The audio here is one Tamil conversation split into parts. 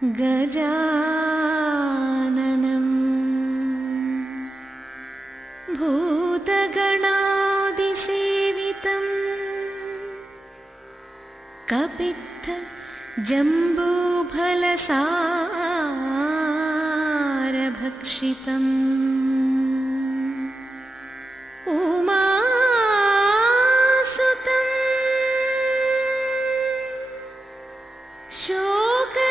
गजाननं भूतगणादिसेवितं कपित्थ जम्बूफलसारभक्षितम् उमासुतं शोकविनाशकारणं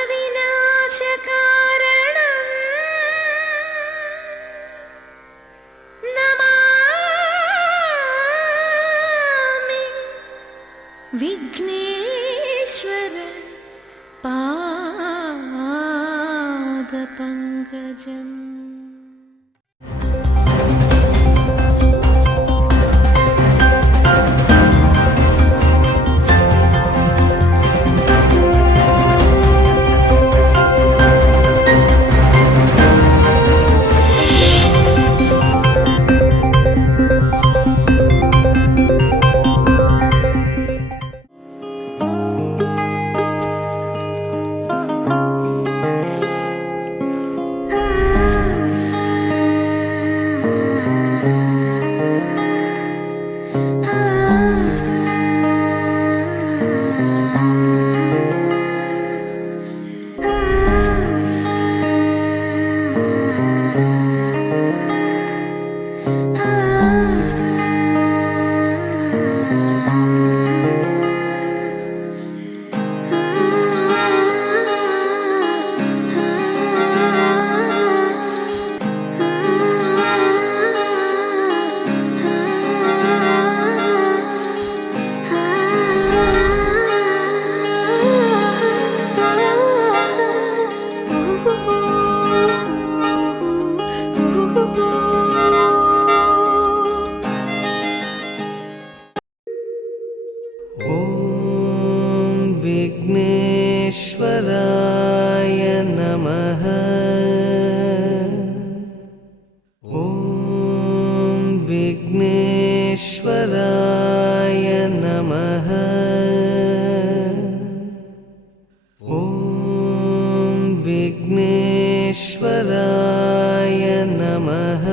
नमामि विघ्नेश्वर पादपङ्कजम्। विघ्नेश्वराय नमः। ॐ विघ्नेश्वराय नमः। ॐ विघ्नेश्वराय नमः।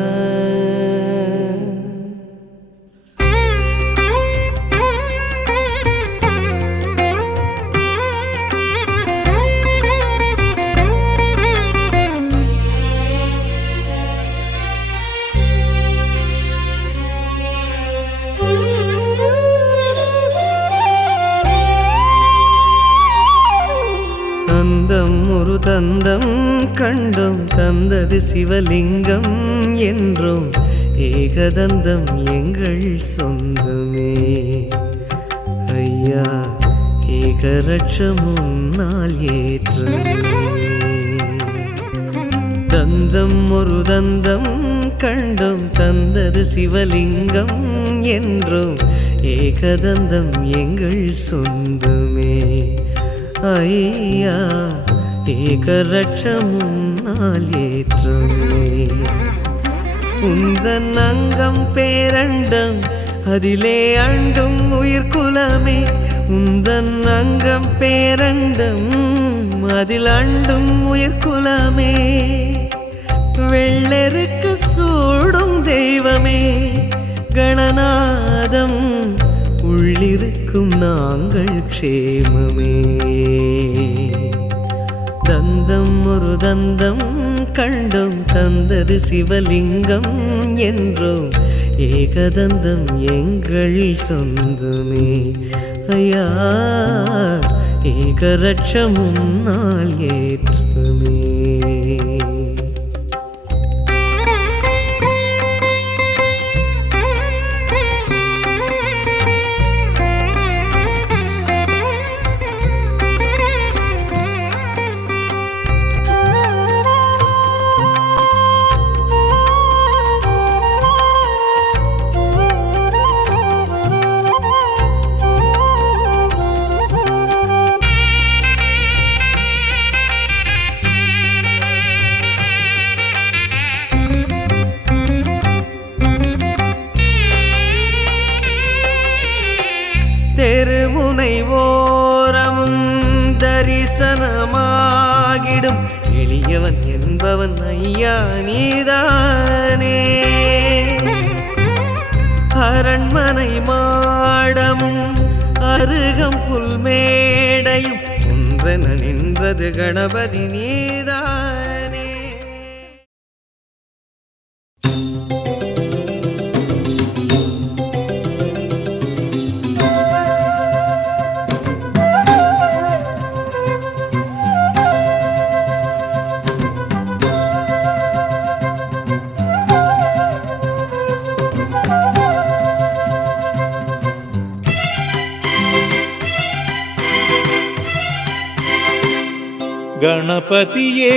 தந்தம் ஒரு தந்தம் கண்டோம், தந்தது சிவலிங்கம் என்றோம், ஏகதந்தம் எங்கள் சொந்தமே. ஐயா ஏகரட்சம் முன்னால் ஏற்றமே. தந்தம் ஒரு தந்தம் கண்டோம், தந்தது சிவலிங்கம் என்றோம், ஏகதந்தம் எங்கள் சொந்தமே. ஐயா ஏகரட்சம் முன்னால் ஏற்றமே. உந்தன் அங்கம் பேரண்டம், அதிலே அண்டும் உயிர்குலமே. உந்தன் அங்கம் பேரண்டம், அதில் அண்டும் உயிர்குலமே. வெள்ளெருக்கு சூடும் தெய்வமே கணநாதம், உள்ளிருக்கும் நாங்கள் க்ஷேமமே. தந்தம் ஒரு தந்தம் கண்டோம், தந்தது சிவலிங்கம் என்றோம், ஏகதந்தம் எங்கள் சொந்தமே. ஐயா ஏகரட்சம் முன்னால் ஏற்றமே. தெருமுனை ஓரமும் தரிசனமாகிடும் வாழும் எளியவன் என்பவன் ஐயா நீதானே. அரண்மனை மாடமும் அருகம் புல்மேடையும் ஒன்றென நின்றது கணபதி நீதானே. ಗಣಪತಿಯೇ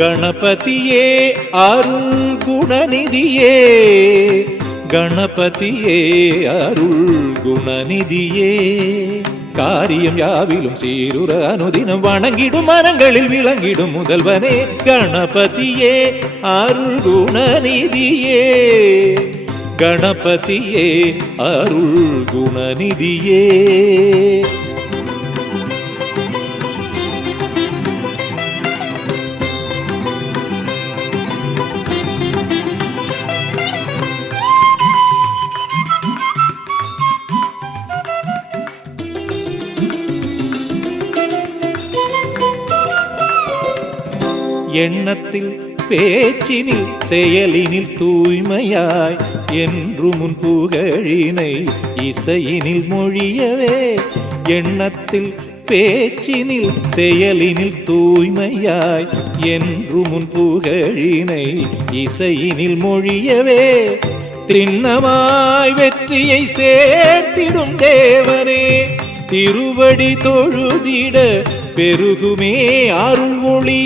ಗಣಪತಿಯೇ ಅರುಳ್ ಗುಣನಿಧಿಯೇ கணபதியே அருள் குணநிதியே காரியம் யாவிலும் சீருர அனுதினம் வணங்கிடும் மரங்களில் விளங்கிடும் முதல்வனே கணபதியே அருள் குணநிதியே கணபதியே அருள் குணநிதியே எண்ணத்தில் பேச்சினில் செயலினில் தூய்மையாய் என்று முன் புகழினை இசையினில் மொழியவே எண்ணத்தில் பேச்சினில் செயலினில் தூய்மையாய் என்று முன் புகழினை இசையினில் மொழியவே திண்ணமாய் வெற்றியை சேர்த்திடும் தேவனே திருவடி தொழுதிட பெருகுமே அருள் ஒளி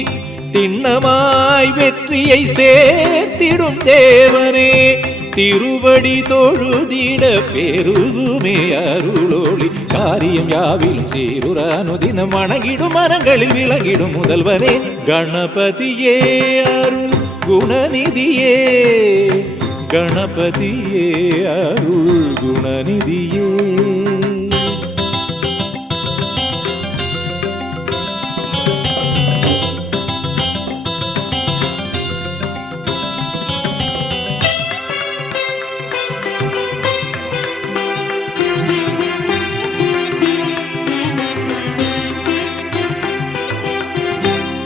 திண்ணமாய் வெற்றியை சேர்த்திடும் தேவனே திருவடி தொழுதிட பெருகுமே அருளொளி காரியம் யாவிலும் சீருர அனுதினம் வணங்கிடும் மரங்களில் விளங்கிடும் முதல்வனே கணபதியே அருள் குணநிதியே கணபதியே அருள் குணநிதியே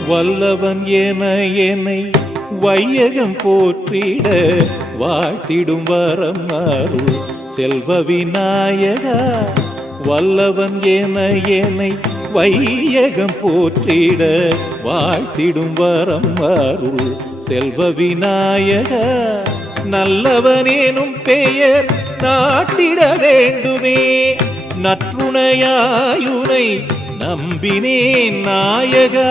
வல்லவன் என என்னை வையகம் போற்றிட வாழ்த்திடும் வரம் அருள் செல்வ விநாயகா வல்லவன் என என்னை வையகம் போற்றிட வாழ்த்திடும் வரம் அருள் செல்வ விநாயகா நல்லவனேனும் பெயர் நாட்டிட வேண்டுமே நற்றுணையாயுனை நம்பினேன் நாயகா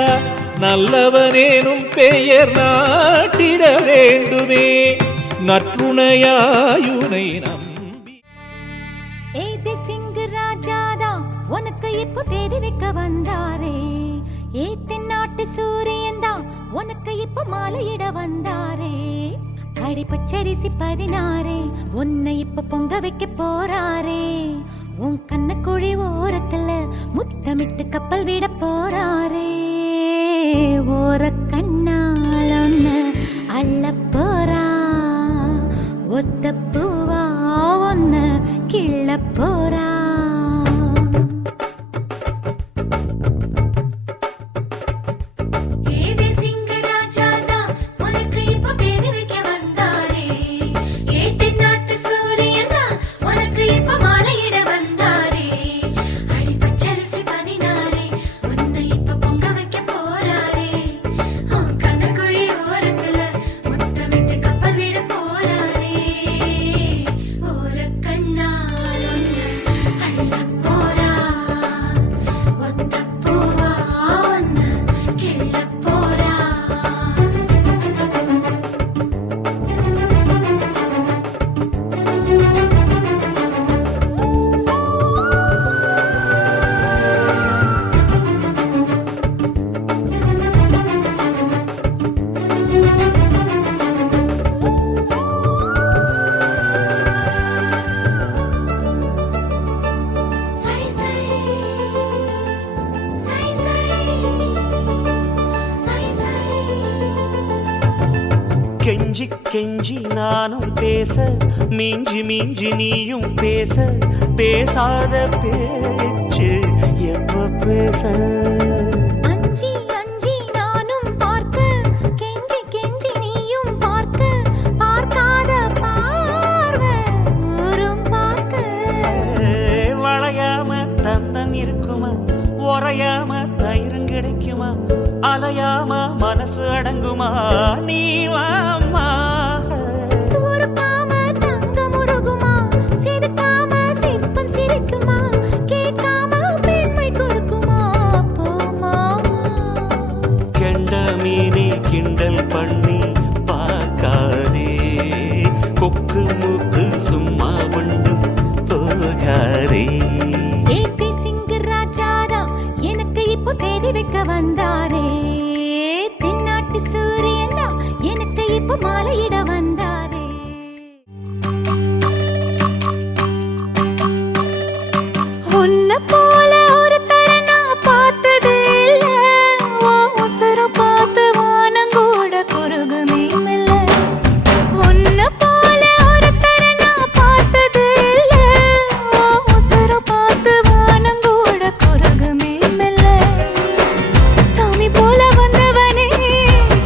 நல்லவனேனும் பெயர் நாட்டிட வேண்டுமே நற்றுணையாயுனை நம்பி ஏதி சிங் ராஜாதா உனக்கு இப்போ தேதி வைக்க வந்தாரே ஏ தென்னாட்டு சூரியன் தான் உனக்கு இப்போ மாலையிட வந்தாரே அடி பச்சரிசி 16 உன்னை இப்போ பொங்க வைக்க போறாரே உன் கண்ணக்குழி ஓரத்துல முத்தமிட்டு கப்பல் விட போறாரே ஓர கண்ணால் ஒன்னு அள்ள போறா ஒத்த பூவா ஒன்னு கிள்ள போறா கெஞ்சி கெஞ்சி நானும் பேச மிஞ்சி மிஞ்சி நீயும் பேச பேசாத பேச்சு எப்ப பேச அஞ்சி அஞ்சி நானும் பார்க்க கெஞ்சி கெஞ்சி நீயும் பார்க்க பார்க்காத பார்வை ஊரும் பார்க்க வளையாம தந்தம் இருக்குமா உறையாம தயிரும் கிடைக்குமா அலையாம மனசு அடங்குமா நீ வாம்மா உருக்காம தங்கம் உருகுமா சிரிக்காம சிற்பம் சிரிக்குமா கேட்காம பெண்மை கொடுக்குமா போமா கெண்ட மீனே கிண்டல் பண்ணி பார்க்காதே கொக்கு மூக்கு சும்மா ஒன்றும் போகாதே ஏத்தி சிங்கு ராஜாதா எனக்கு இப்போ தேதி வைக்க வந்தாரே தென்னாட்டு சூரியன் தான் எனக்கு இப்போ மாலையிட வந்தாரே உன்னை போல ஒரு தரனா பார்த்தது இல்ல உசுர பார்த்து வானங்கூட குறுகுமே மெல்ல உன்னை போல ஒரு தரனா பார்த்தது இல்ல உசுர பார்த்து வானங்கூட குறுகுமே மெல்ல சாமி போல வந்தவனே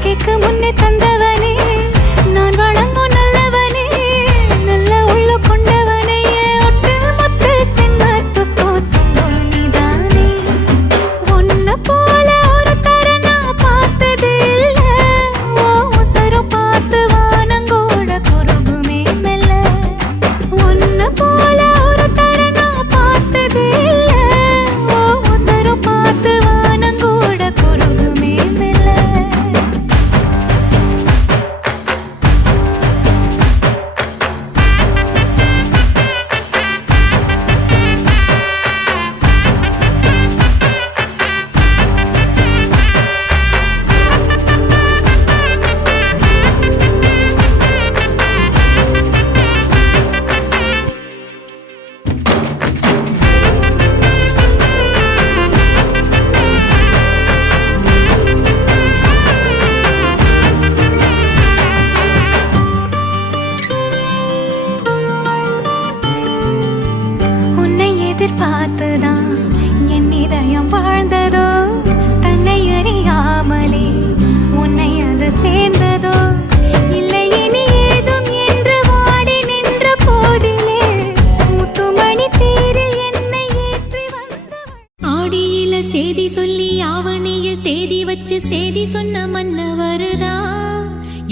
கேட்க முன்னே தந்தவனே நான் வணங்கும் நல்லவனே நல்ல உள்ள கொண்டவனே ஒட்டு மொத்த சின்னத்துக்கோ சொந்தம் நீதானே உன்னை போல ஒரு தரனா பார்த்தது இல்ல உசுர பார்த்து வானங்கூட குறுகுமே மெல்ல உன்னை போல ஒரு தரனா பார்த்தது இல்ல உசுர பார்த்து வானங்கூட குறுகுமே மெல்ல உன்னை எதிர்பார்த்துதான் என் இதயம் வாழ்ந்ததோ தன்னை அறியாமலே உன்னை அது சேர்ந்ததோ இல்லை இனி ஏதும் என்று வாடி நின்ற போதிலே முத்துமணி தேரில் என்னை ஏற்றி வந்தவள் ஆடியில செய்தி சொல்லி ஆவணியில் தேதி வச்சு செய்தி சொன்ன மன்னவருதா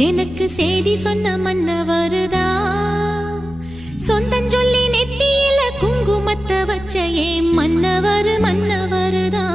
எனக்கு செய்தி சொன்ன மன்னவருதா சொந்தஞ்சொல்லி நெத்தியில குங்குமத்தை வச்ச ஏன் மன்னவர் மன்னவருதா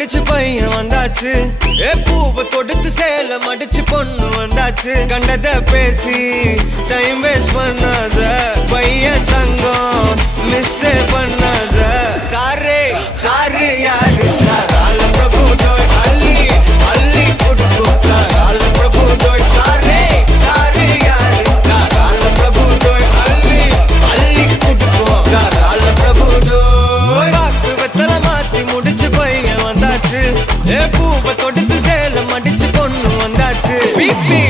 முடிச்சு பையன் வந்தாச்சு பூவை தொடுத்து சேல மடிச்சு பொண்ணு வந்தாச்சு கண்டத பேசி டைம் வேஸ்ட் பண்ணாத பையன் தங்கம் மிஸ் பண்ணாத சாரே சாரு யாரு தாராள பிரபு தோய் அள்ளி அள்ளி கொடுக்கும் தாராள பிரபு தோய் சாரே சாரு யாரு தாராள பிரபு தோய் அள்ளி அள்ளி கொடுக்கும் தாராள பிரபு தோய் வாக்கு வெத்தல மாத்தி முடிச்சு பையன் வந்தாச்சு பூவை தொடுத்து சேல மடிச்சு பொண்ணு வந்தாச்சு பிபி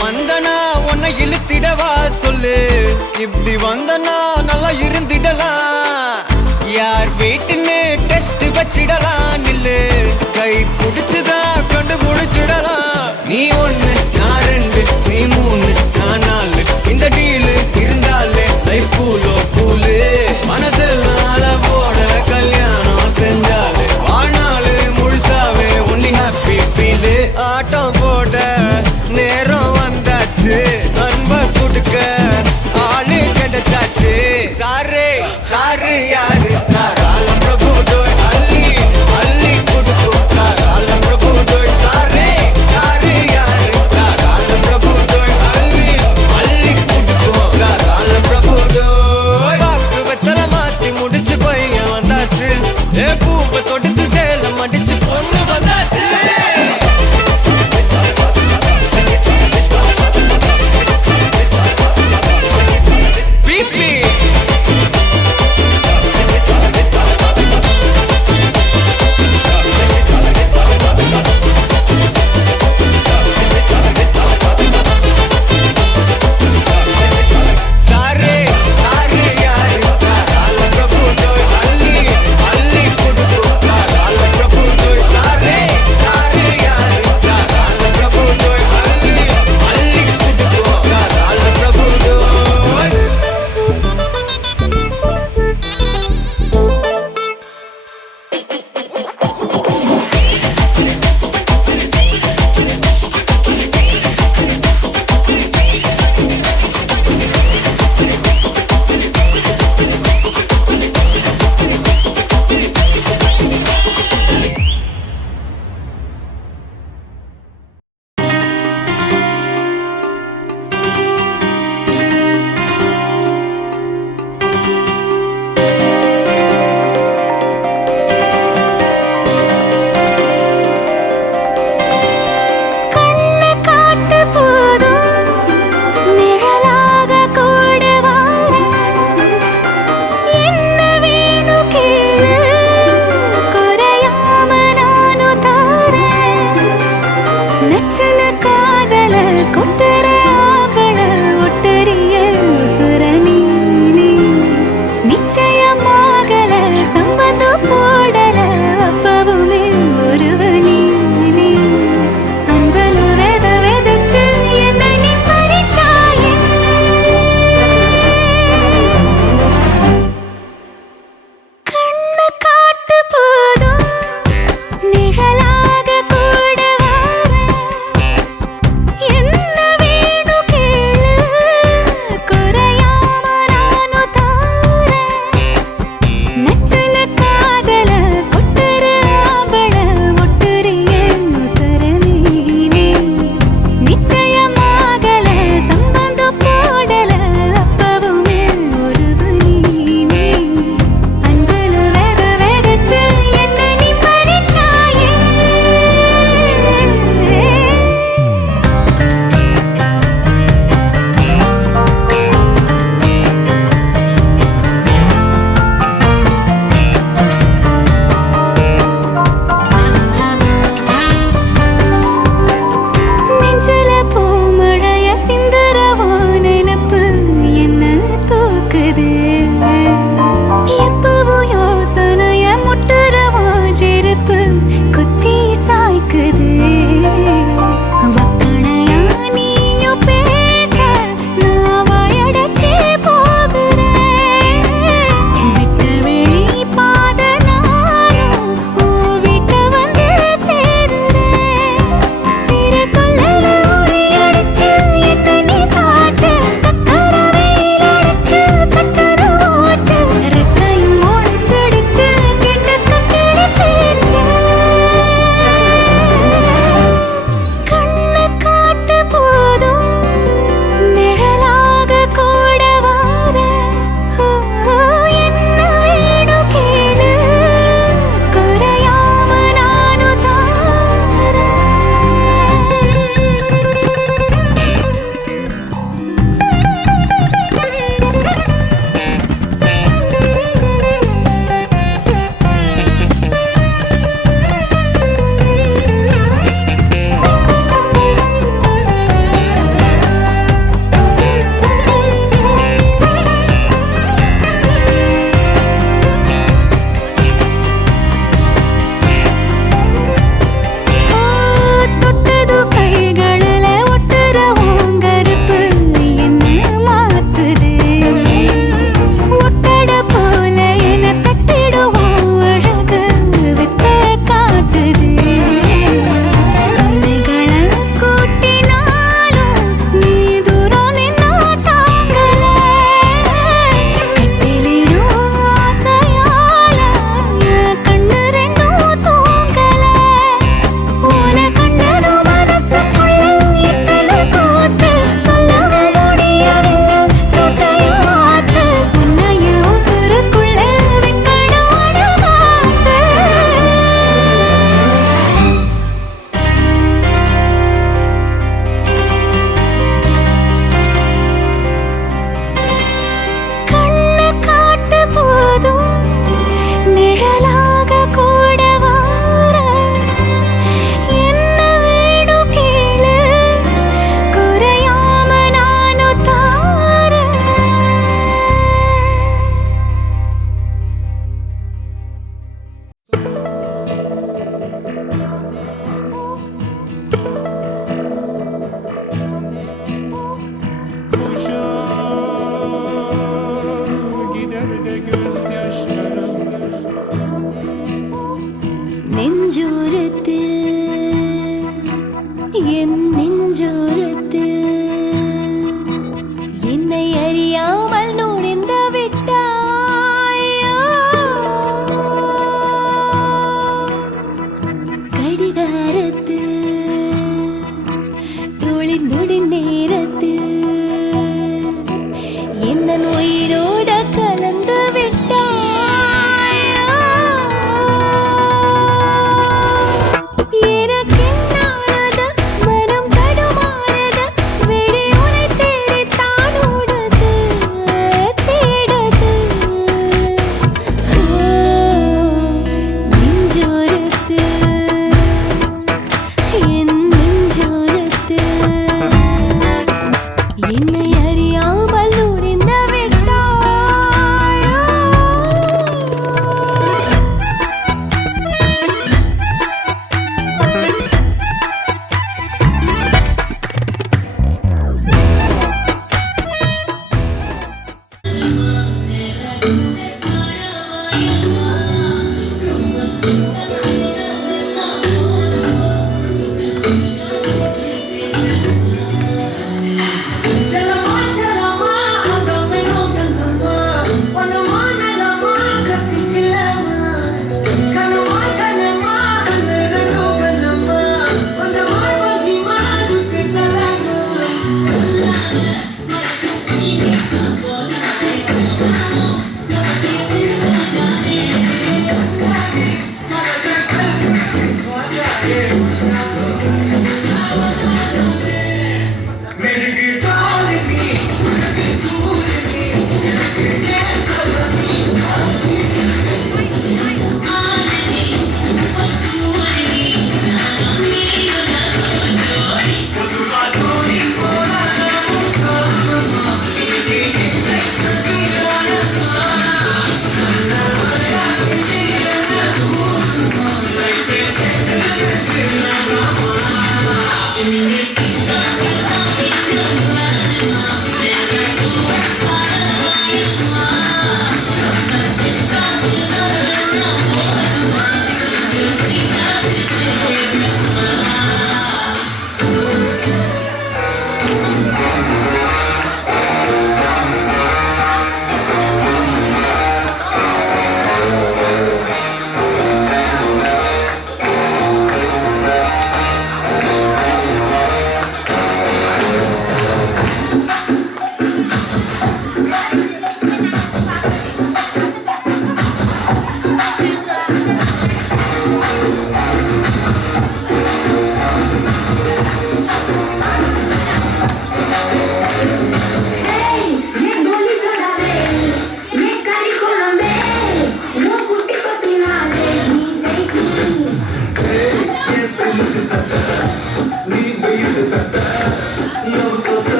மந்தனா உன்னை இழுத்திடவா சொல்லு இப்படி வந்தனா நல்லா இருந்திடலாம் யார் வீட்டுன்னு டெஸ்ட் வச்சிடலாம் நில்லு கை புடிச்சுதா கொண்டு முடிச்சிடலாம் நீ ஒண்ணு நான் ரெண்டு நீ மூணு நான் நாலு இந்த டீலு இருந்தாலே லைஃப் கூலோ கூலு மனசெல்லாம் போட கல்யாணம் செஞ்சாலே ஆனாலு முழுசாவே ஒன்லி ஹாப்பி ஃபீலு ஆட்டம் போட நேரம் வந்தாச்சு அன்ப கொடுக்க ஆளு கிடைச்சாச்சு சாரே சாரு யாரு தாராள பிரபு தோய் அள்ளி அள்ளி கொடுக்கும் தாராள பிரபு தோய் சாரே சாரு யாரு தாராள பிரபு தோய் அள்ளி அள்ளி கொடுக்கும் தாராள பிரபு தோய் வாக்கு வெத்தல மாத்தி முடிச்சு பையன் வந்தாச்சு பூவை தொடுத்து சேல மடிச்சு பொண்ணு வந்தாச்சு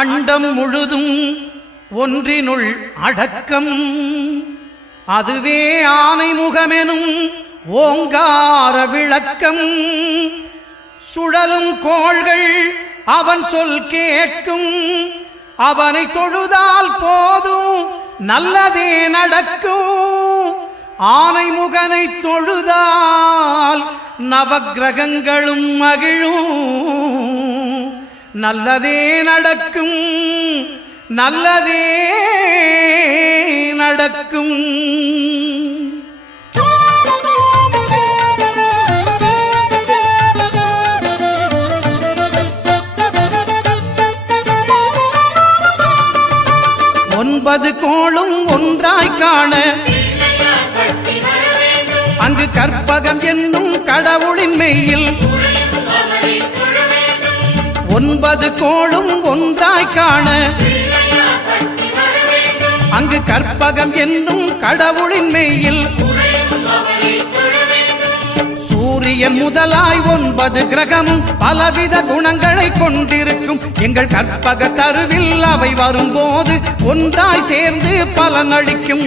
அண்டம் முழுதும் ஒன்றினுள் அடக்கம். அதுவே ஆனை முகமெனும் ஓங்கார விளக்கம். சுழலும் கோள்கள் அவன் சொல் கேட்கும். அவனை தொழுதால் போதும் நல்லதே நடக்கும். ஆனை முகனை தொழுதால் நவக்கிரகங்களும் மகிழும். நல்லதே நடக்கும், நல்லதே நடக்கும். ஒன்பது கோளும் ஒன்றாய் காண அங்கு கற்பகம் என்னும் கடவுளின் மெய்யில். ஒன்பது கோளும் ஒன்றாய் காண அங்கு கற்பகம் என்னும் கடவுளின் மெய்யில். சூரியன் முதலாய் 9 கிரகமும் பலவித குணங்களை கொண்டிருக்கும். எங்கள் கற்பக தருவில் அவை வரும்போது ஒன்றாய் சேர்ந்து பலனளிக்கும்.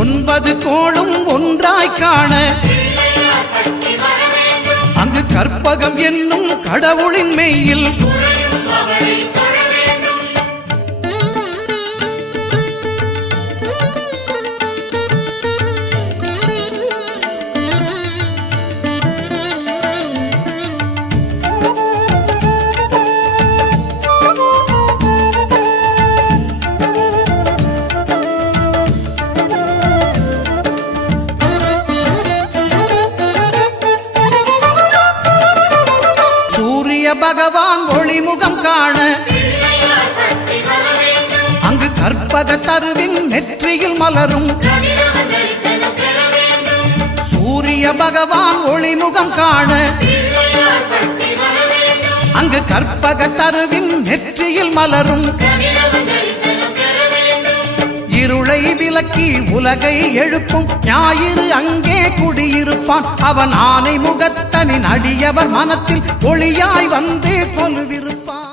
ஒன்பது கோளும் ஒன்றாய் காண அங்கு கற்பகம் என்னும் கடவுளின் மெய்யில். பகவான் ஒளிமுகம் காண அங்கு கற்பக தருவின் நெற்றியில் மலரும். சூரிய பகவான் ஒளிமுகம் காண அங்கு கற்பக தருவின் நெற்றியில் மலரும். இருளை விலக்கி உலகை எழுப்பும் ஞாயிறு அங்கே குடியிருப்பான். அவன் ஆனை முகத்தனின் அடியவர் மனத்தில் ஒளியாய் வந்து கொலுவிருப்பான்.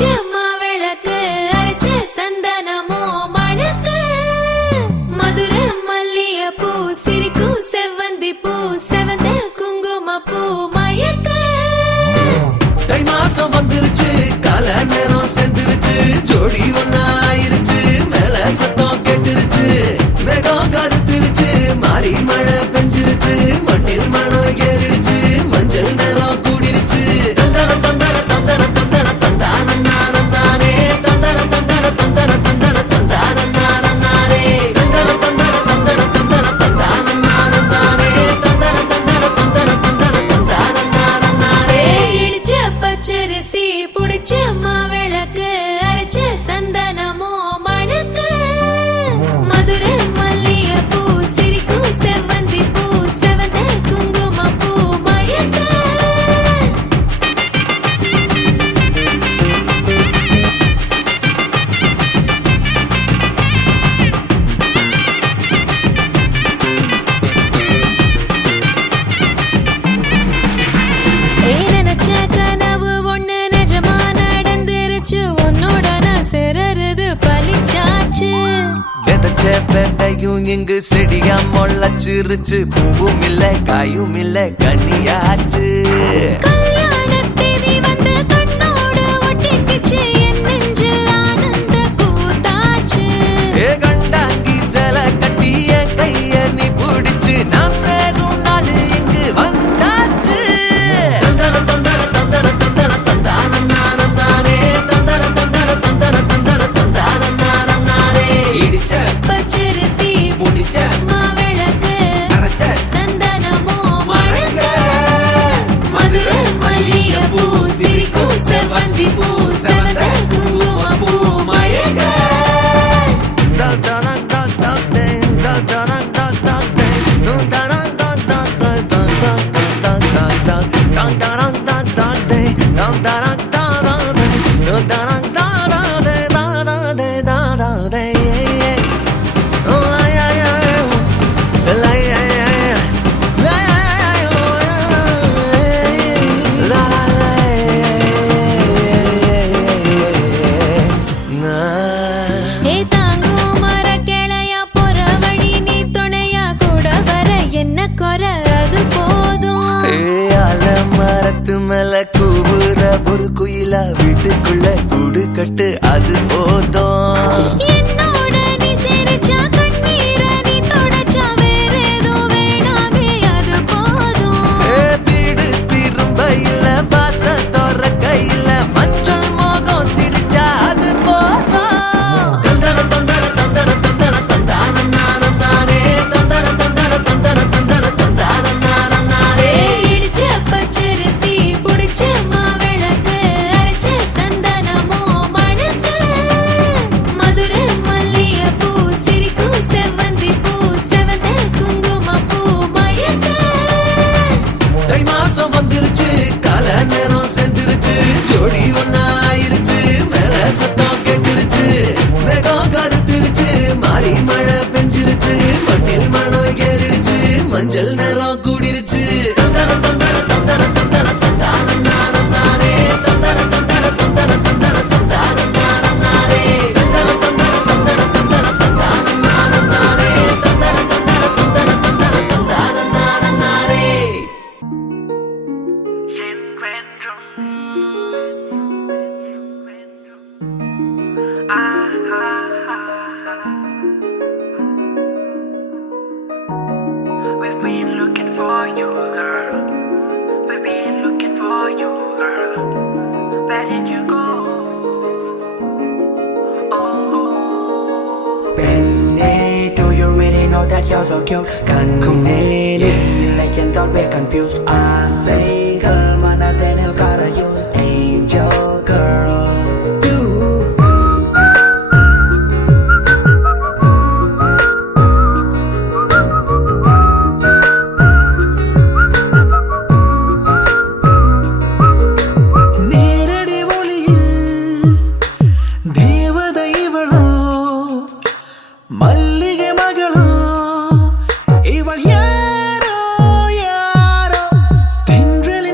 புடிச்ச மாவிளக்கு அரைச்ச சந்தனமோ மணக்கு மதுரை மல்லிகைப்பூ சிரிக்கும் செவ்வந்தி பூ செவந்த குங்கும பூ மயக்க தை மாசம் வந்துருச்சு கால நேரம் சென்றுருச்சு ஜோடி ஒன்னாயிருச்சு மேல சத்தம் கெட்டுருச்சு மேகம் கருத்துருச்சு மாறி மழை பெஞ்சிருச்சு மண்ணில் மனம் ஏறிடுச்சு மஞ்சள் நேரம் கூடிருச்சு தந்தர தந்தர தந்தர தந்தர தந்தானே தந்தர தந்தர தந்தர தந்தர தந்தானே தந்தர தந்தர தந்தர தந்தர தந்தானே தந்தர தந்தர தந்தர தந்தர தந்தானே இடிச்ச பச்சரிசி புடிச்ச மாவிளக்கு அரைச்ச சந்தனமோ மணக்கு மதுரை மல்லிகைப்பூ சிரிக்கும் செவ்வந்தி பூ செவந்த குங்கும பூ மயக்க நினைச்ச கனவு ஒண்ணு நிஜமா நடந்துருச்சு உன்னோட நான் சிறருது பலிச்சாச்சு விதைச்ச விதையும் இங்கு செடியா முளைச்சிருச்சு பூவும் இல்ல காயும் இல்ல கனியாச்சு கல்யாணத்தேதி வந்து கண்ணோடு ஒட்டிக்கிச்சு என் நெஞ்சில் ஆனந்த கூத்தாச்சு ஏ கண்டாங்கி சில கட்டிய கைய நீ பிடிச்சு நாம் சேரும் நாள் இங்கு வந்தாச்சு தந்தர தந்தர தந்தர தந்தர தந்தானே தந்தர தந்தர தந்தர தந்தர தந்தானே இடிச்ச பச்சரிசி முடிச்ச மாவிளக்கு அரைச்ச சந்தனமோ மணக்க மதுரை மல்லிகைப்பூ சிரிக்கும் செவ்வந்தி பூ செவந்த குங்கும பூ மயக்க ஏ தாங்கும் மரக்கிளையா போற வழி நீ துணையா கூட வர என்ன குறை அது போதும் மரத்து மேல கூவுற ஒரு குயிலா வீட்டுக்குள்ள கூடு கட்டு அது போதும் என்னோட நீ சிரிச்சா கண்ணீர நீ தொடச்சா வேற ஏதோ வேணாமே அது போதும் வீடு திரும்ப இல்ல பாச தோற கையில மஞ்சள் மோகம் சிரிச்சா அது போதும் தந்தர தந்தர தந்தர தந்தர தந்தானே தந்தர தந்தர தந்தர தந்தர தந்தானே இடிச்ச பச்சரிசி புடிச்ச மாவிளக்கு அரைச்ச சந்தனமோ மணக்க மதுரை மல்லிகைப்பூ சிரிக்கும் செவ்வந்தி பூ செவந்த குங்கும பூ மயக்க தை மாசம் வந்துருச்சு கால நேரம் சென்றுருச்சு ஜோடி ஒன்னாயிருச்சு மேல சத்தம் கெட்டுருச்சு மேகம் கருத்துருச்சு மாறி மழை பெஞ்சிருச்சு மண்ணில் மனம் ஏறிடுச்சு மஞ்சள் நேரம் கூடிருச்சு தந்தர தந்தர தந்தர தந்தர தந்தானே தந்தர தந்தர தந்தர தந்தர தந்தானே தந்தர தந்தர தந்தர தந்தர தந்தானே தந்தர தந்தர தந்தர தந்தர தந்தானே We've been looking for you, girl. We've been looking for you, girl. Where did you go? Oh. Penny, do you really know that you're so cute? Come like and don't be confused. I say, girl, man, then he'll gotta use angel, girl. You. இவள் யாரோ யாரோ தென்றலில்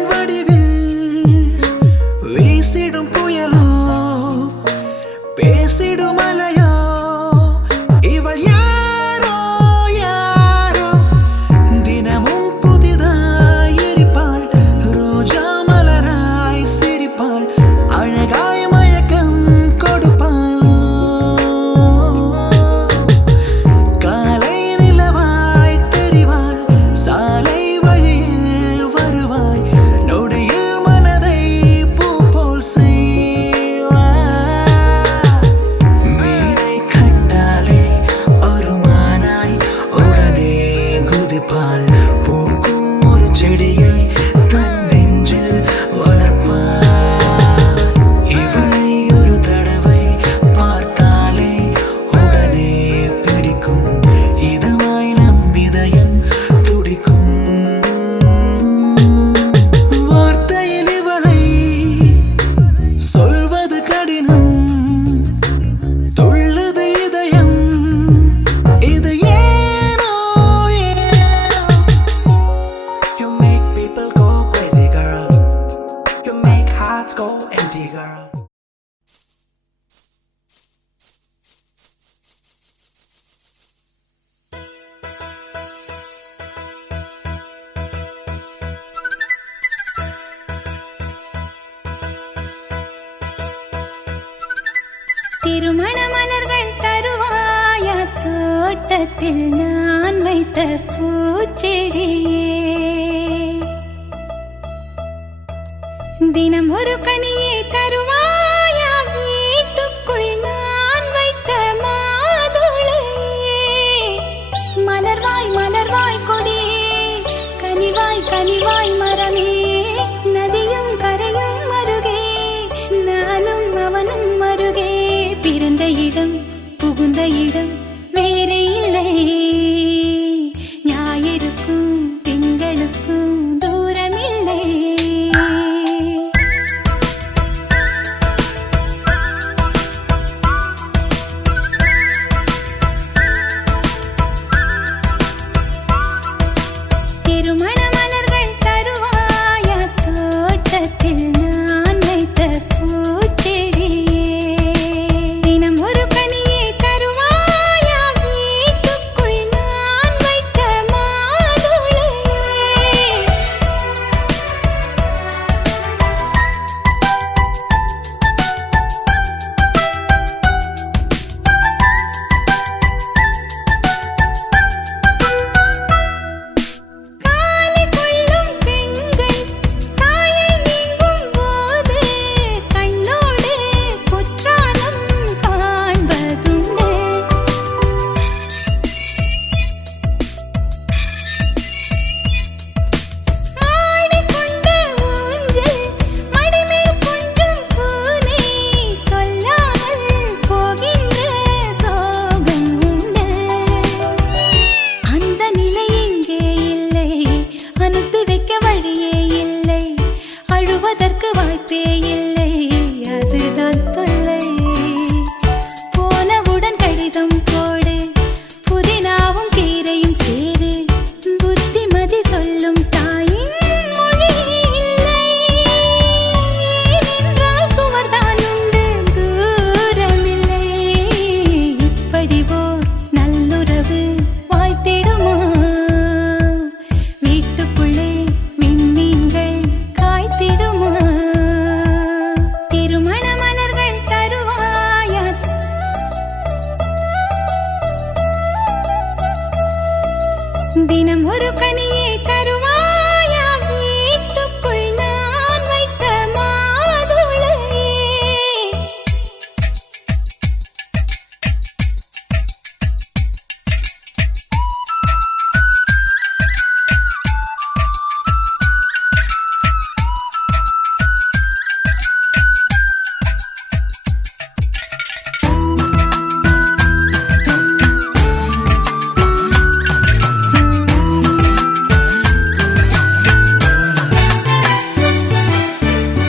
திருமண மலர்கள் தருவாயா தோட்டத்தில் நான் வைத்த பூச்செடியே தினம் ஒரு கனியே தருவாயா வீட்டுக்குள் நான் வைத்த மாதுளையே மலர்வாய் மலர்வாய் கொடியே கனிவாய் கனிவாய் மரமே நதியும் கரையும் மருகே நானும் அவனும் மருகே பிறந்த இடம் புகுந்த இடம் வேறே இல்லை ஞாயிறுக்கும் திங்களுக்கும் தூரமில்லை திருமண மலர்கள் தருவாயா தோட்டத்தில் நான் வைத்த பூச்செடியே தினம் ஒரு கனியே தருவாயா வீட்டுக்குள் நான் வைத்த மாதுளையே காலை கொள்ளும் பெண்கள் தாயை நீங்கும் போது கண்ணோடு குற்றாலம் காண்பதுண்டு ஆடிக்கொண்ட ஊஞ்சல் மடிமேல் கொஞ்சம் பூனை சொல்லாமல் போகின்ற சோகம் உண்டு அந்த நிலை இங்கே இல்லை அனுப்பி வைக்க வழியே இல்லை அழுவதற்கு வாய்ப்பே இல்லை அதுதான் தொல்லை போனவுடன் கடிதம் போடு புதினாவும் கீரையும் சேரு புத்திமதி சொல்லும் தாயின் மொழி இல்லை ஏனென்றால் சுவர்தான் உண்டு தூரமில்லை இப்படி ஓர் நல்லுறவு வாய்த்திடுமா வீட்டுக்குள்ளே விண்மீன்கள் காய்த்திடுமா திருமண மலர்கள் தருவாயா தினம் ஒரு கனியே தருவாயா வீட்டுக்குள் நான் வைத்த மாதுளையே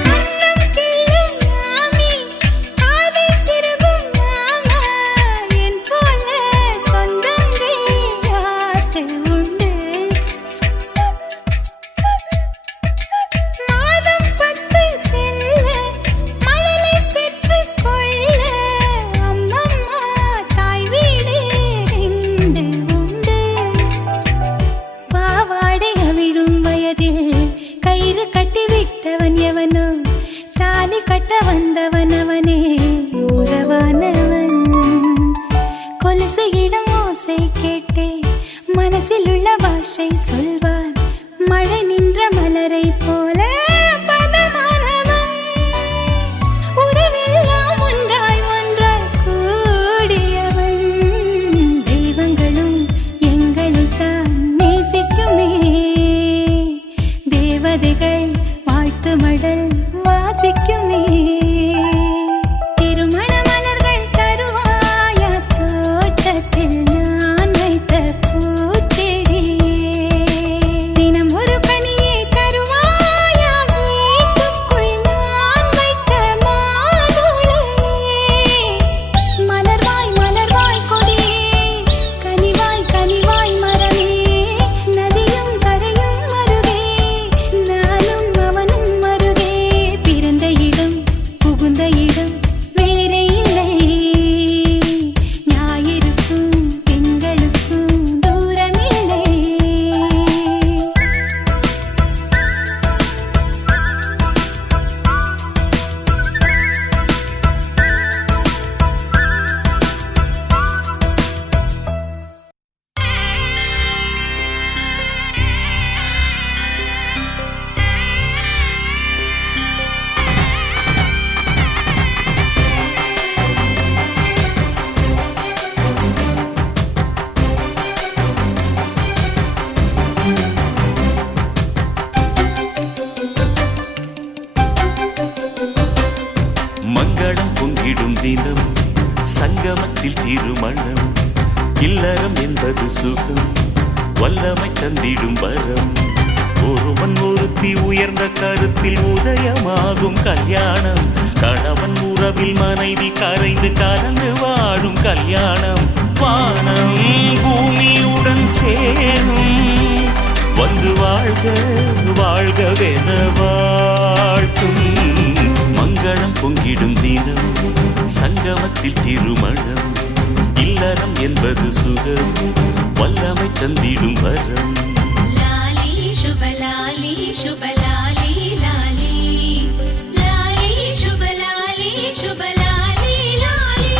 கண்ணம் கிள்ளும் மாமி காதை திருகும் மாமா என் போல சொந்தங்கள் யாருக்கு உண்டு மாதம் 10 செல்ல மழலை பெற்றுக் கொள்ள அம்மம்மா தாய் வீடு 2 உண்டு பாவாடை அவிழும் வயதில் கயிறு கட்டி விட்டவன் எவனோ தாலி கட்ட வந்தவன் அவனே உறவானவன் கொலுசு இடம் ஓசை கேட்டே மனசில் உள்ள பாஷை சொல்வான் மழை நின்ற மலரை போல பதமானவன் உறவெல்லாம் ஒன்றாய் ஒன்றாய் கூடியவன் தெய்வங்களும் எங்களைத்தான் நேசிக்குமே தேவதைகள் வாழ்த்து மடல் வாசிக்குமே திருமண மலர்கள் தருவாயா தோட்டத்தில் நான் வைத்த பூச்செடியே தினம் ஒரு கனியே தருவாயா வீட்டுக்குள் நான் வைத்த மாதுளையே மலர்வாய் மலர்வாய் கொடியே கனிவாய் கனிவாய் மரமே நதியும் கரையும் மருகே நானும் அவனும் மருகே பிறந்த இடம் தினம் சங்கமத்தில் திருமணம் இல்லறம் என்பது சுகம் வல்லமை தந்திடும் வரம் ஒருவன் ஒருத்தி உயர்ந்த கருத்தில் உதயமாகும் கல்யாணம் கணவன் உறவில் மனைவி கரைந்து கலந்து வாழும் கல்யாணம் வானம் பூமியுடன் சேரும் வந்து வாழ்க வாழ்கவென வாழ்த்தும் மங்களம் பொங்கிடும் தினம் சங்கமத்தில் திருமணம் இல்லறம் என்பது சுகம் வல்லமை தந்திடும் வரம் லாலி சுபலாலி சுபலாலி லாலி லாலி சுபலாலி சுபலாலி லாலி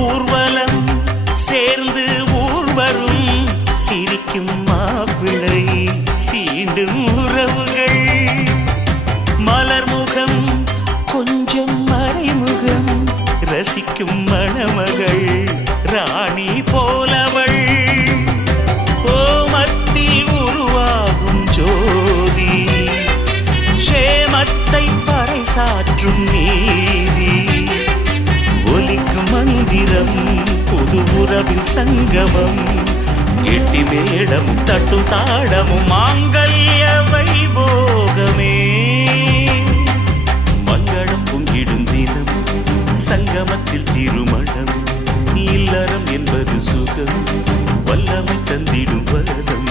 ஊர்வலம் சேர்ந்து ஊர்வரும் சிரிக்கும் மாப்பிள்ளை சீண்டும் உறவுகள் மலர்முகம் கொஞ்சம் மறைமுகம் ரசிக்கும் மணமகள் ராணி போலவள் ஓமத்தில் உருவாகும் ஜோதி க்ஷேமத்தை பறைசாற்றும் நீதி ஒலிக்கும் மந்திரம் புது உறவின் சங்கமம் கெட்டி மேளமும் தட்டும் தாளமும் மாங்கல்ய வைபோகமே மங்களம் பொங்கிடும் தினம் சங்கமத்தில் திருமணம் இல்லறம் என்பது சுகம் வல்லமை தந்திடும் வரம்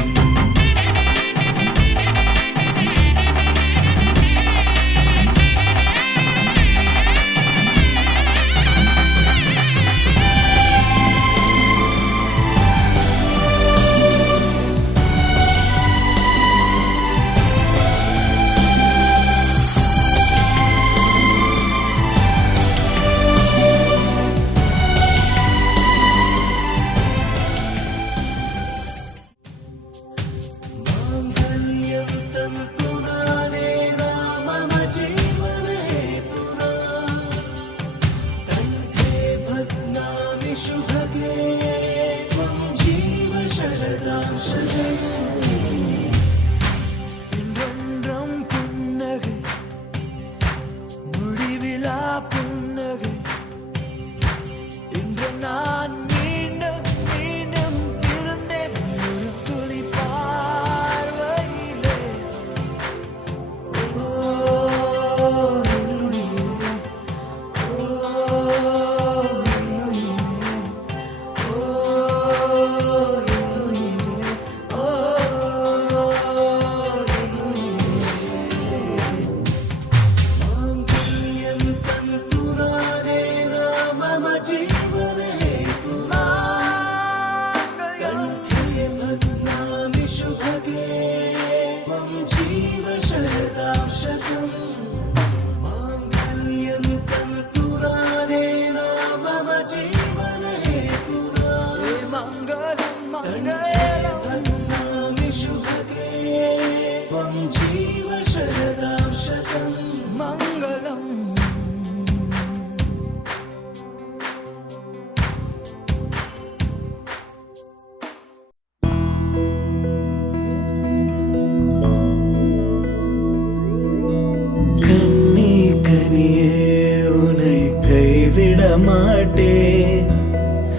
மாட்டேன்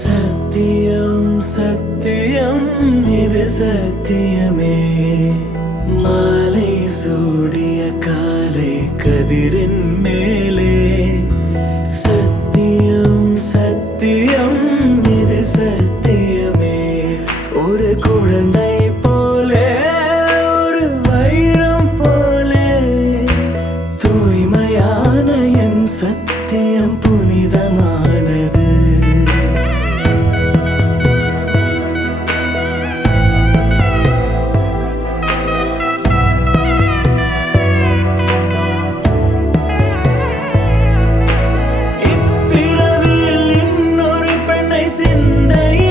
சத்தியம் சத்தியம் இது சத்தியமே மாலை சூடிய காலை கதிரின் மேலே சத்தியம் சத்தியம் இது சத்தியமே ஒரு குழந்தை போலே ஒரு வைரம் போலே தூய்மையான என் சத்தியம் புனிதமானது இப்பிறவியில் இன்னொரு பெண்ணை சிந்தையில்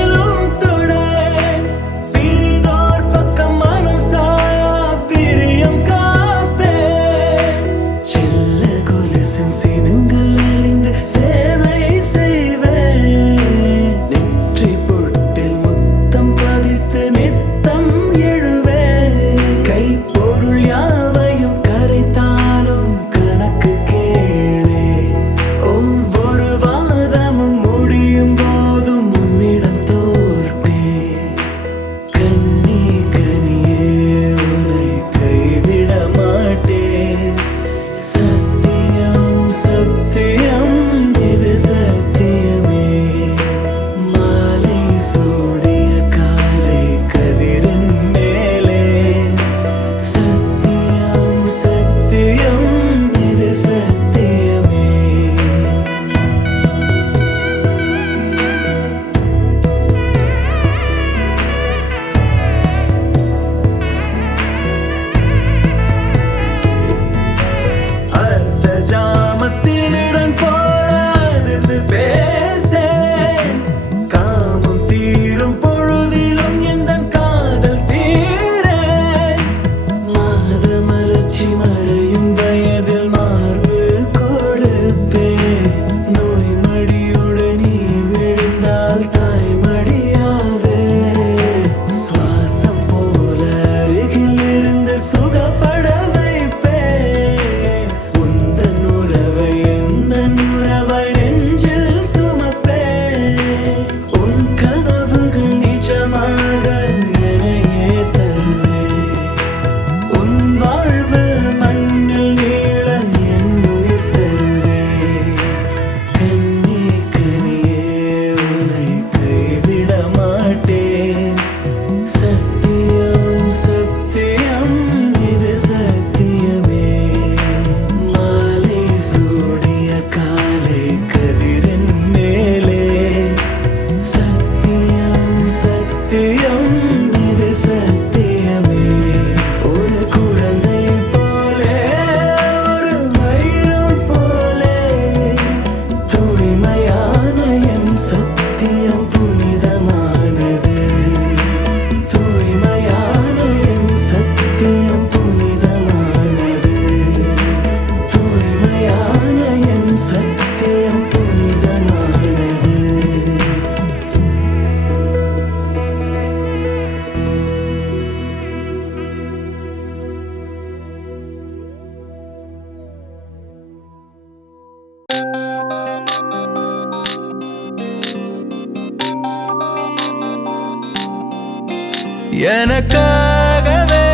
எனக்காகவே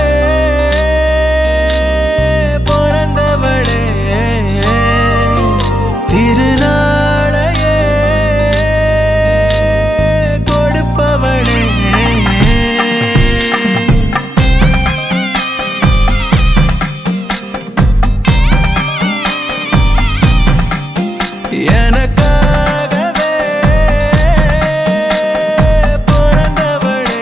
பிறந்தவளே திருநாளையே கொடுப்பவளே எனக்காகவே பிறந்தவளே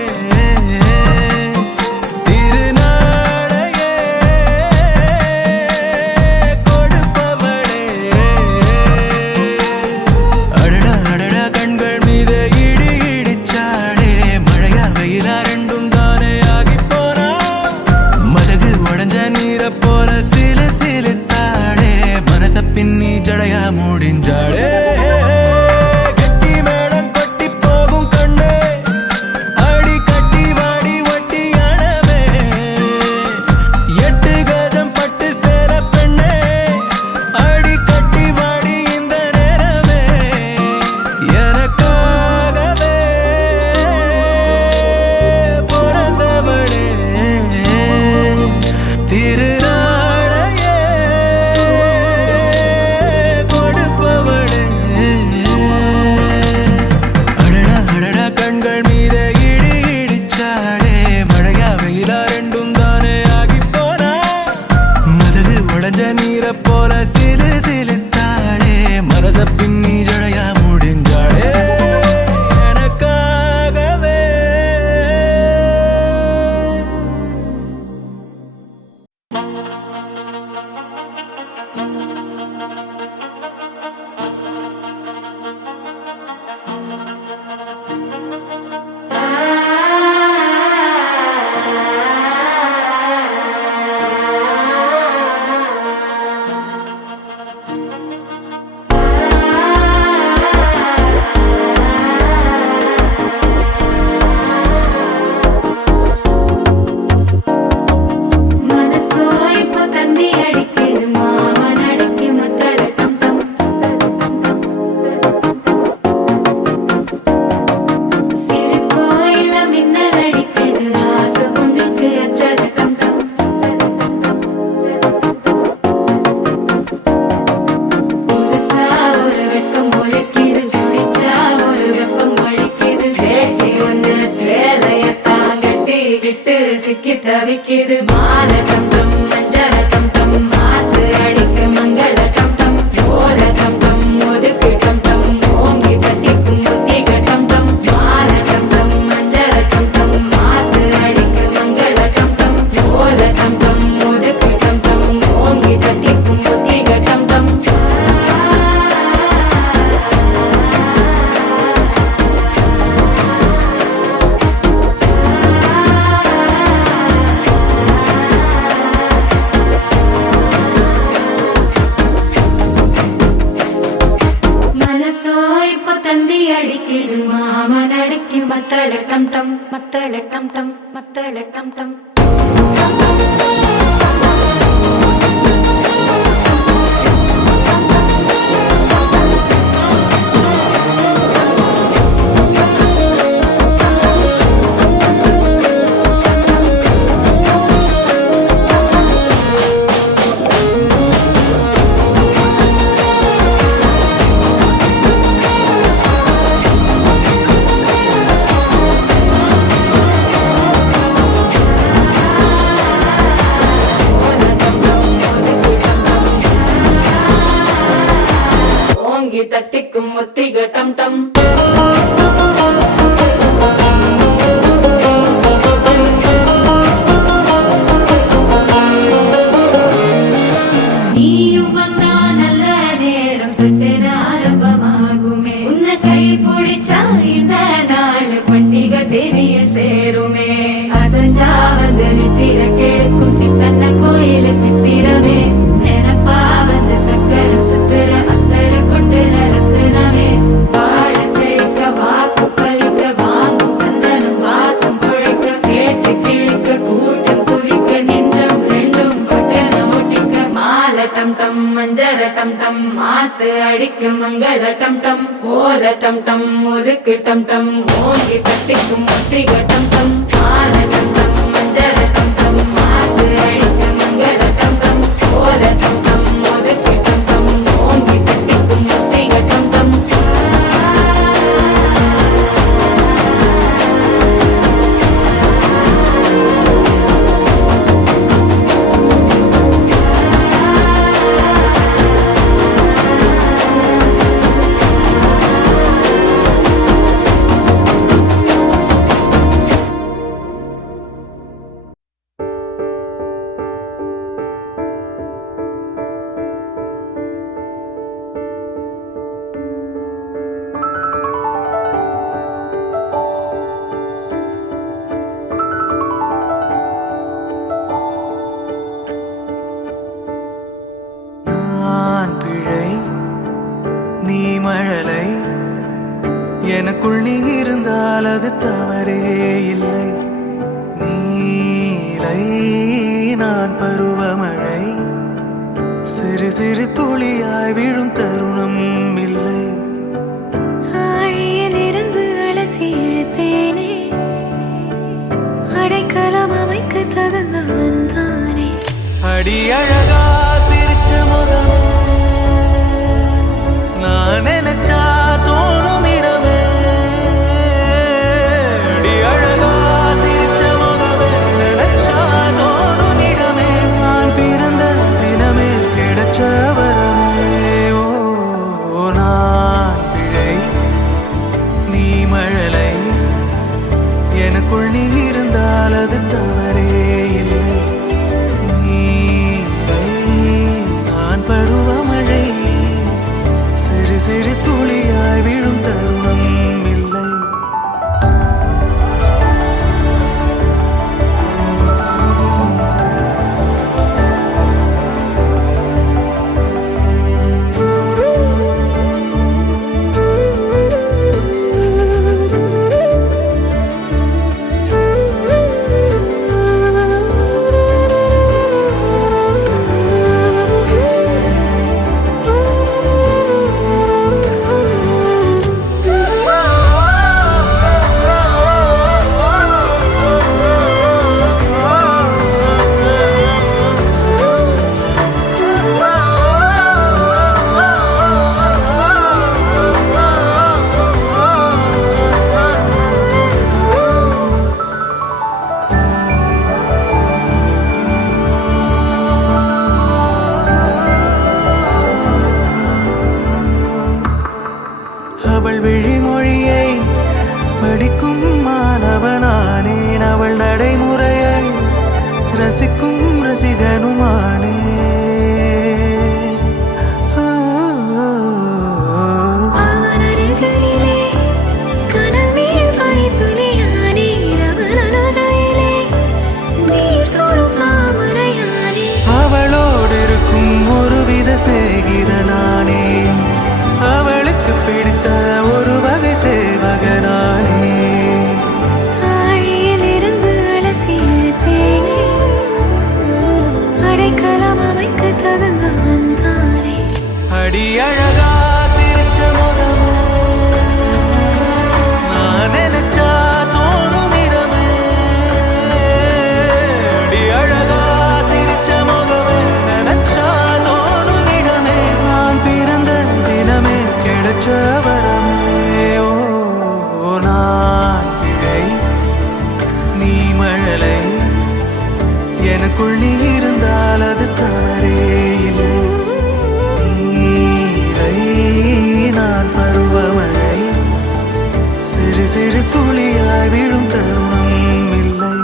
திருநாளையே கொடுப்பவளே அடடா அடடா கண்கள் மீது இடி இடிச்சாடே மழையா வெயிலா ரெண்டும் தானே ஆகி போனா மதகு உடஞ்ச நீரை போல சிலு சிலுத்தாடே மனச பின்னி ஜடையா முடிஞ்சாடே கட்டி மேடம் கொட்டி போகும் கண்ணே அடி கட்டி வாடி ஒட்டி அணவே எட்டு கஜம் பட்டு சேர பெண்ணே அடி கட்டி வாடி இந்த நேரமே எனக்காகவே பிறந்தவளே திருநாளையே கொடுப்பவளே அடடா அடடா கண்கள் மீது இடி இடிச்சாடே மழையா வெயிலா ரெண்டும் தானே ஆகி போனா மதகு உடஞ்ச நீரை போல சிலு சிலுத்தாடே மனச பின்னி ஜடையா முடிஞ்சாடே எனக்காகவே மனசோ இப்போ தந்தி அடிக்குது மாமன் அடிக்கு மத்தல டம் டம் சிரிப்போ இல்ல மின்னல் அடிக்குது ஆசை பொண்ணுக்கு அச்சத டம் டம் புதுசா ஒரு வெக்கம் முளைக்குது குடிச்சா ஒரு வெப்பம் ஒழிக்குது வேட்டி ஒண்ணு சேலையத்தான் கட்டிக்கிட்டு சிக்கி தவிக்குது மாலை டம் டம் மஞ்சள் டம் டம் மாத்து அடிக்க மங்கள டம் டம் ஓல டம் டம் ஒதுக்கு டம் டம் ஓங்கி தட்டிக்கும் புத்திக டம் டம் மாலை டம் டம் மஞ்சள் டம் டம் மாத்து அடிக்க மங்கள டம் டம் ஓல டம் டம் ஒதுக்கு டம் டம் ஓங்கி தட்டிக்கும் புத்திக டம் டம் மனசோ இப்போ தந்தி அடிக்குது மாமன் அடிக்கு மத்தள டம் டம் மத்தள டம் டம் மத்தள டம் டம் ஓங்கி தட்டிக்கும் ஒத்திக டம் டம் நீயும் வந்தா நல்ல நேரம் சட்டென ஆரம்பமாகுமே உன்னை கை பிடிச்சா இந்த நாள் பண்டிகை தெரிய சேருமே அசஞ்சா வந்து நித்திர கெடுக்கும் சித்தன்ன கோயில சித்திரமே நினப்பா வந்து சக்கர சுத்திர அத்தர கொண்டு நடத்துனவே வாழ செழிக்க வாக்கு பலிக்க வாங்கும் சந்தனம் வாசம் குழைக்க கேட்டு கிழிக்க கூட்டம் குதிக்க நெஞ்சம் ரெண்டும் பட்டன ஒட்டிக்க மாலை டம் டம் மஞ்சர டம் டம் மாத்து அடிக்க மங்கள டம் டம் ஓல டம் டம் ஒதுக்கு டம் டம் ஓங்கி தட்டிக்கும் ஒட்டிக டம் டம் மாலை அது தவறே இல்லை. நீலை நான் பருவமழை, சிறு சிறு துளியாய் விழும் தருணம் இல்லை. ஆழியிலிருந்து அலசி இழுத்தேனே, அடைக்கலம் அமைக்க தகுந்தவன் தானே. அடி அழகா சிரிச்ச முகம், நான் நினைச்சா தோணும் இடமே. அடி அழகா சிரிச்ச முகமே, நினைச்சா தோணும் இடமே. நான் பிறந்த தினமே கிடைச்ச வரமே. ஓ நான் பிழை, நீ மழலை, எனக்குள் நீ இருந்தால் அது தவறே இல்லை. நான் பருவமழை, சிறு சிறு துளியாய் விழும் தருணம் இல்லை. அவள் விழிமொழியை படிக்கும் மாணவனானேன், அவள் நடைமுறையை ரசிக்கும் ரசிகனுமானே. அவனருகிலே கனல் மேல் பனித்துளியானே, அவனருகிலே நீர் தொடும் தாமரையானே. அவளோடு இருக்கும் ஒருவித சிநேகிதனானே, அவளுக்கு பிடித்த ஒரு வகை சேவகனானே. ஆழியிலிருந்து அலசி இழுத்தேனே, அடைக்கலம் அமைக்க தகுந்தவன் தானே. அடி அழகா சிரிச்ச முகம், நான் நினைச்சா தோணும் இடமே. அடி அழகா சிரிச்ச முகமே, நினைச்சா தோணும் இடமே. நான் பிறந்த தினமே கிடைச்ச வரமே. ஓ நான் பிழை, நீ மழலை, எனக்குள் நீ இருந்தால் அது தவறே இல்லை. நீலை நான் பருவமழை, சிறு சிறு துளியாய் விழும் தருணம் இல்லை.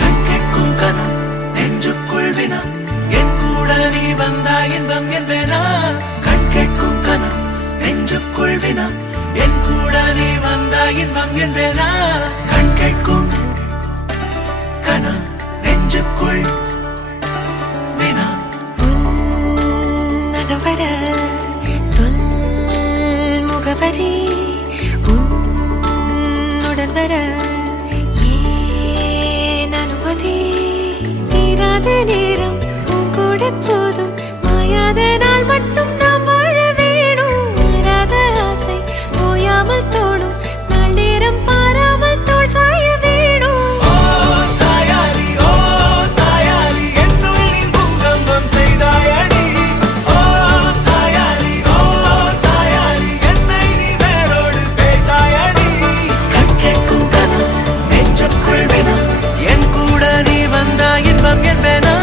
கண்கேட்கும் கனம் நெஞ்சுக்குள் வினம், என் கூட நீ வந்தா இன்பம் என்பேனா. கண்கேட்கும் கனம் நெஞ்சுக்குள் வினம், என் கூட நீ வந்தா இன்பம் என்பேனா. கண்கேட்கும் கனம் நெஞ்சுக்குள் வினம். உன்னகவர சொல் முகவரி, உன்னுடன் வர ஏன் அனுமதி. தீராத நேரம் உன் கூட போதும், மாயாத நாள் மட்டும் நாம் வாழ வேணும். மாறாத ஆசை ஓயாமல் தோணும், நாள் நேரம் பாராமல் தோள் சாய வேணும். ஓ சாயாலி, ஓ சாயாலி, என்னுள் நீ பூங்கம்பம் செய்தாயடி. ஓ சாயாலி, ஓ சாயாலி, என்னை நீ வேரோடு பேய்த்தாயடி. கண்கேட்கும் கனம் நெஞ்சுக்குள் வினம், என் கூட நீ வந்தா இன்பம் என்பேனா.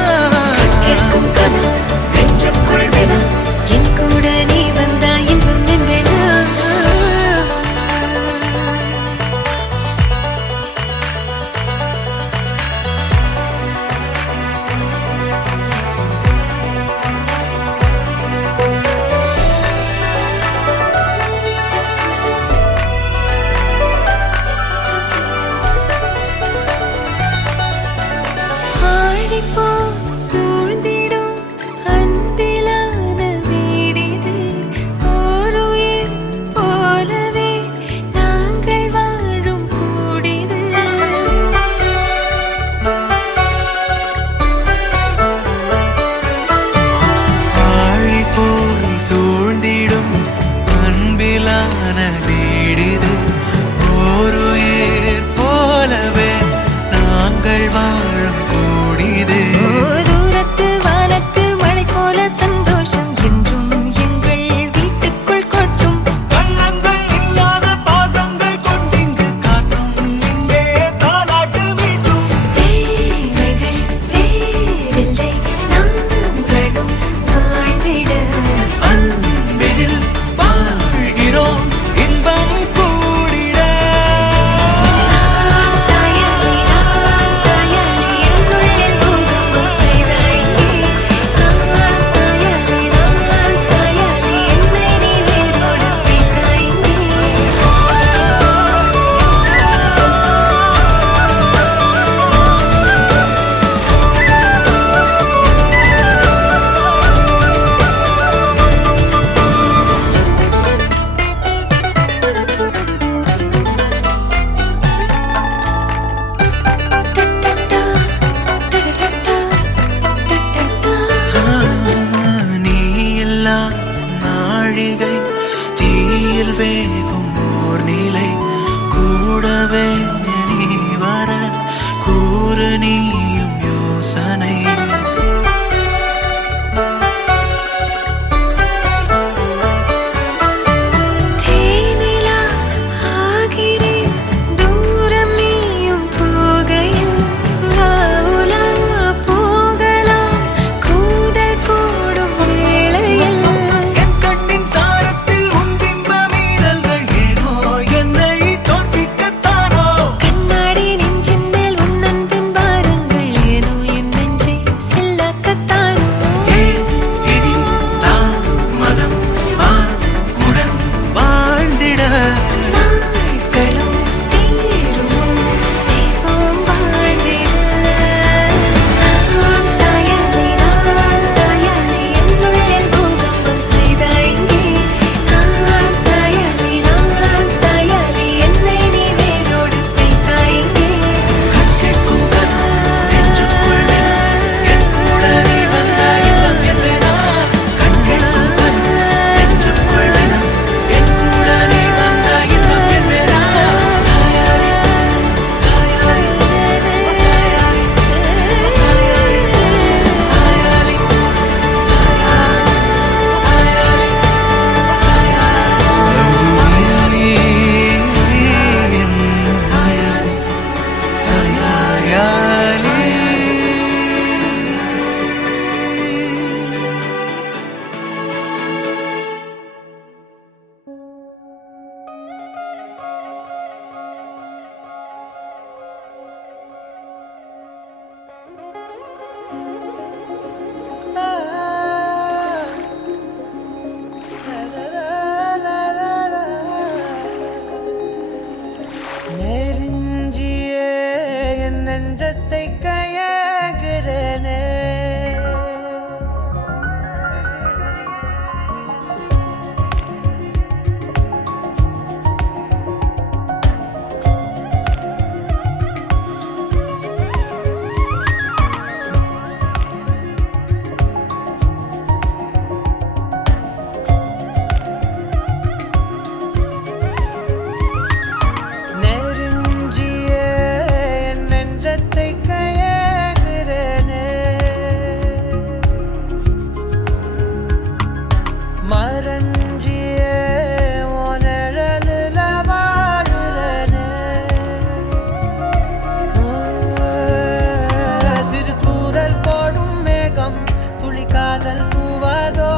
துளி காதல் தூவாதோ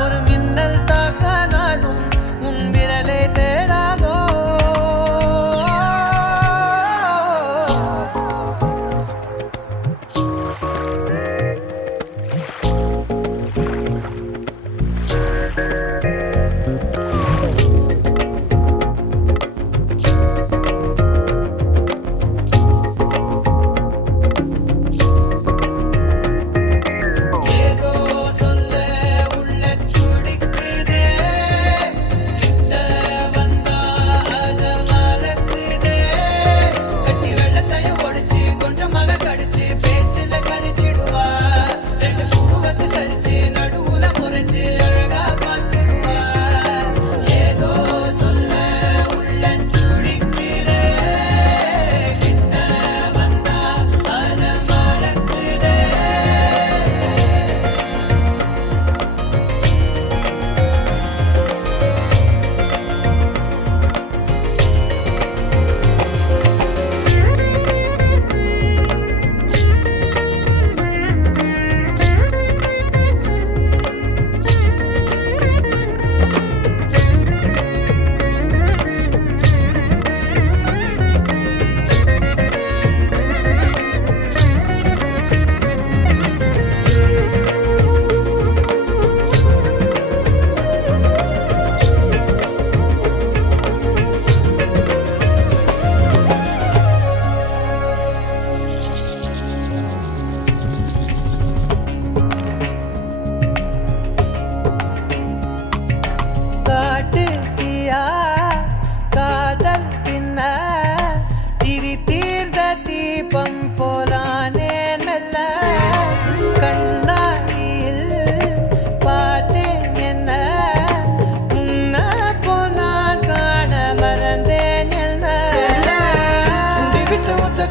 ஒரு மின்னல் தாக்க நாடும் உன் விரலை தேடாதோ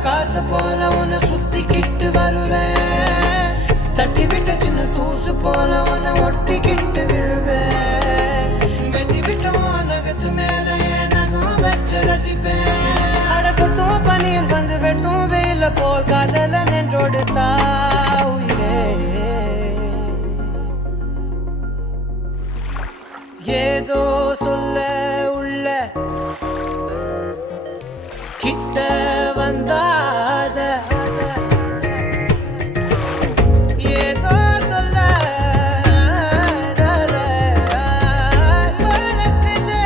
காசு போல உன்னை சுத்திக்கிட்டு வருவேன் தட்டி விட்ட சின்ன தூசு போல உன்னை ஒட்டிக்கிட்டு விழுவேன் வெட்டி விட்ட நகத்து மேல நகம் வச்சு ரசிப்பேன் அடப்பட்டும் பனியில் வந்து வெட்டும் வெயில போல் காதல நின்றோடு தாவுயிரே ஏதோ சொல்ல உள்ள கிட்ட வந்தாத ஏதோ சொல்ல மறக்குதே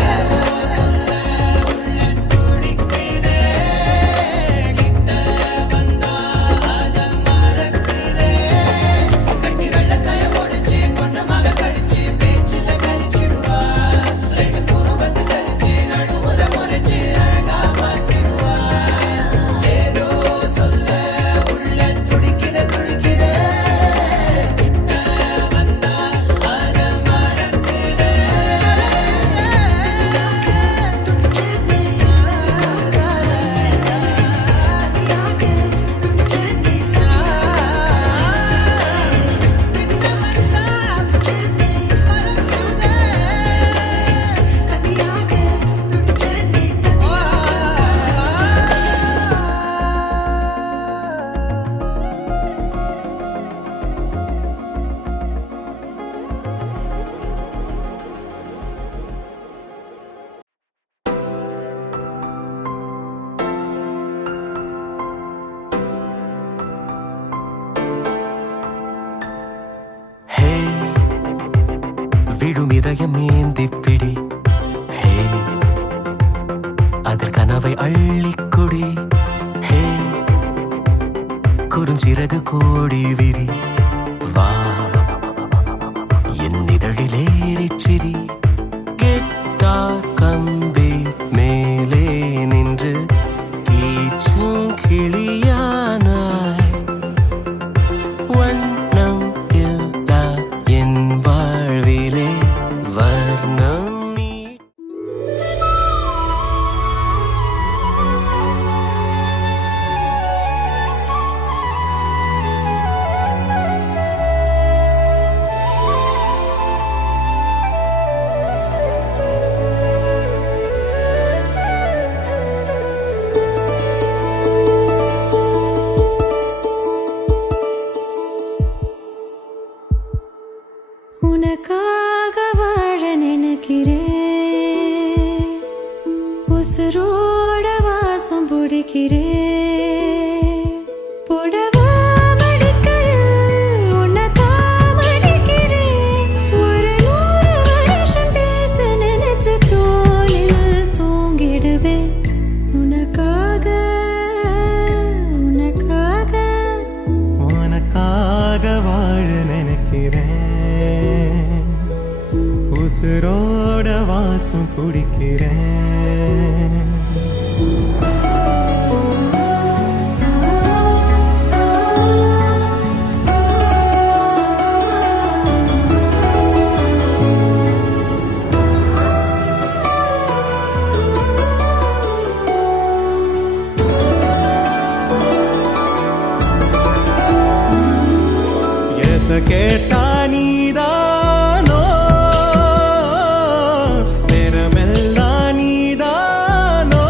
ஏதோ சொல்ல உள்ள துடிக்குதே கிட்ட வந்தாத மறக்குதே கட்டி வெள்ளத்தைய ஒடிச்சு கொஞ்சமாக கடிச்சு பேச்சில கழிச்சிடுவா ரெண்டு குருவத்து சரிச்சு நடுவுல முறைச்சு அழகா பார்த்திடுவா ஏதோ சொல்ல உள்ள துடிக்கிற துடிக்கிற கிட்ட வந்தா அத மறக்குதே ஹே விடும் இதயம் ஏந்திப்பிடி ஹே அதில் கனவை அள்ளிக்குடி ஹே குறுஞ்சிறகு கோடி விரி வா என் இதழிலேறிச்சிரி கெட்டார் கம்பி மேலே நின்று கீச்சும் கிளியானாய் வண்ணம் இல்லா என் வாழ்விலே வர்ணம் நீ பிடிக்கிறேன் உசுரோட வாசம் பிடிக்கிறேன் கேட்டா நீதானோ நேரமெல்லாம் நீதானோ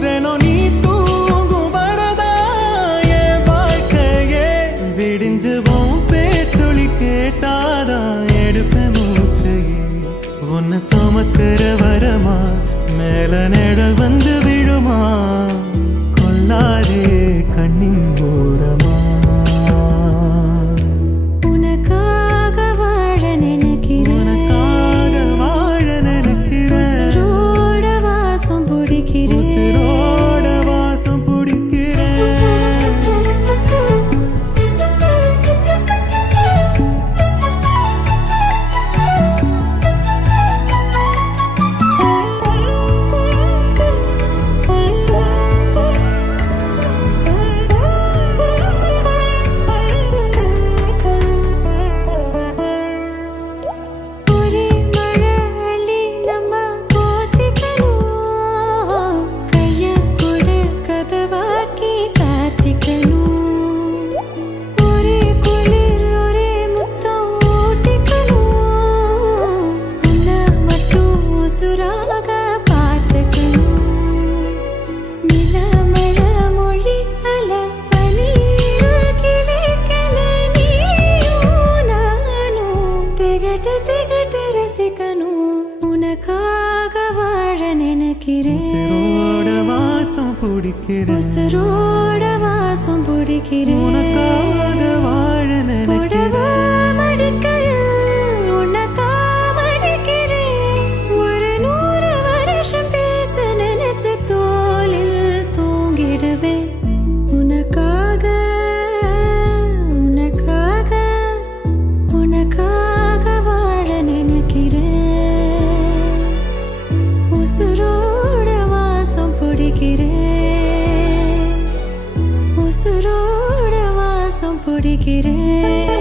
தினம் நீ தூங்கும் வரதா என் வாழ்க்கையே விடிஞ்சுவோம் பேச்சொலி கேட்டாதான் எடுப்பேன் மூச்சையே உன்னை சுமக்கிற வரமா மேல நிழல் வந்து விழுமா கொல்லாதே கண்ணின் ஓரமா உசுரோட வாசம் பிடிக்கிறேன் உனக்காக வாழ நினைக்கிறேன் மடிக்கையில் உன்னைத்தான் மடிக்கிறேன் ஒரு 100 வருஷம் பேச நினைச்ச தோளில் தூங்கிடுவேன் உனக்காக உனக்காக உனக்காக வாழ நினைக்கிறேன் உசுரோட வாசம் பிடிக்கிறேன் உசுரோட வாசம் பிடிக்கிறேன்